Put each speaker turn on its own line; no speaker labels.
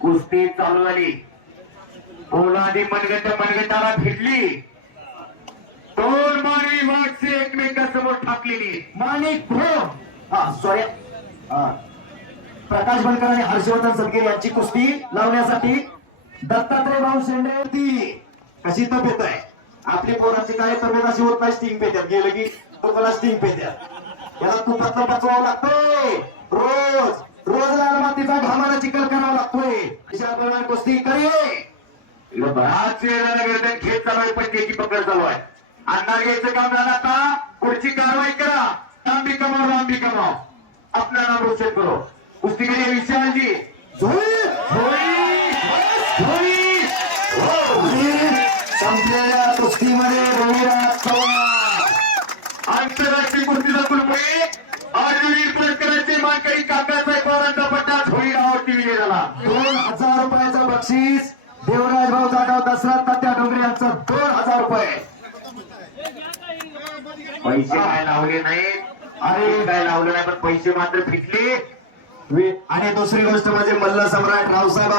कुस्ती चालू झाली पोलादी मनगट मनगटाला भिडली दोन मारी माणसे एकमेकांसमोर ठाकलेली
माणिक भो हा सॉरी प्रकाश बनकर आणि हर्षवर्धन सदगीर यांची कुस्ती लावण्यासाठी दत्तात्रय भाऊ शेंडे होती कशी तब्येत आहे? आपली पोराची काय तब्येत अशी होत नाही स्टिंग पेत्यात. गेलं की तुम्हाला स्टिंग पेत्यात. याला तुपातलं पचवावं लागतंय. रोज बघतोय करावा अशा कुस्ती करे
इकडं बराच वेळ झाला खेळ चालू आहे पण त्याची पकड चालू आहे. अंदाज घ्यायचं काम झालं आता. पुढची कारवाई करा. लांबी कमाव लांबी कमाव. आपलं नाव रोशन करो. कुस्तीगिरी विशालजी.
झोळी
झोळी झोळी
संपलेल्या कुस्तीमध्ये
विजय झाला
दोन हजार रुपयाचं बक्षीस देवराज भाऊ जाधव दसरा तात्या डोंगरे यांचं दोन हजार रुपये.
पैसे काय लावले नाही अरे काय लावले नाही पण पैसे मात्र फिटले.
आणि दुसरी गोष्ट म्हणजे मल्ल सम्राट रावसाहेब